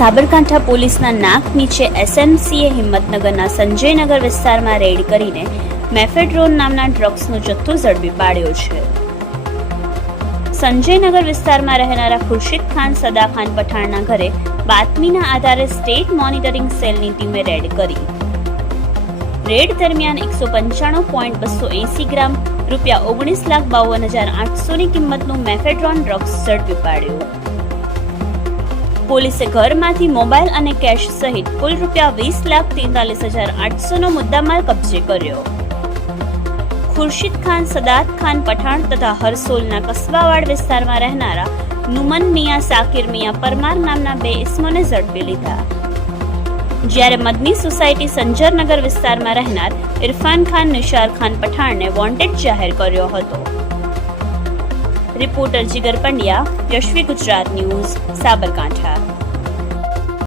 સાબરકાંઠા પોલીસના નાક નીચે એસએમસીએ હિંમતનગરના સંજયનગર વિસ્તારમાં રેડ કરીને મેફેડ્રોન નામના ડ્રગ્સનો જથ્થો ઝડપી પાડ્યો છે. સંજયનગર વિસ્તારમાં રહેનારા ખુરશીદ ખાન સદા ખાન પઠાણના ઘરે બાતમીના આધારે સ્ટેટ મોનિટરિંગ સેલની ટીમે રેડ કરી. રેડ દરમિયાન એકસો પંચાણું પોઈન્ટ બસો એંસી ગ્રામ રૂપિયા ઓગણીસ લાખ બાવન હજાર આઠસોની કિંમતનું મેફેડ્રોન ડ્રગ્સ ઝડપી પાડ્યું. પોલીસે ઘરમાંથી મોબાઈલ અને કેશ સહિત કુલ રૂપિયા વીસ લાખ તેતાલીસ હજાર આઠસોનો મુદ્દામાલ કબજે કર્યો. ખુરશીદ ખાન, સદાત ખાન પઠાણ તથા હરસોલના કસ્બાવાડ વિસ્તારમાં રહેનારા નુમન મિયા સાકિર મિયા પરમાર નામના બે ઇસમોને ઝડપી લીધા. જ્યારે મદની સોસાયટી સંજરનગર વિસ્તારમાં રહેનાર ઇરફાન ખાન, નિશાર ખાન પઠાણને વોન્ટેડ જાહેર કર્યો હતો. Reporter Jigar Pandya Yashvi Gujarat news Sabarkantha.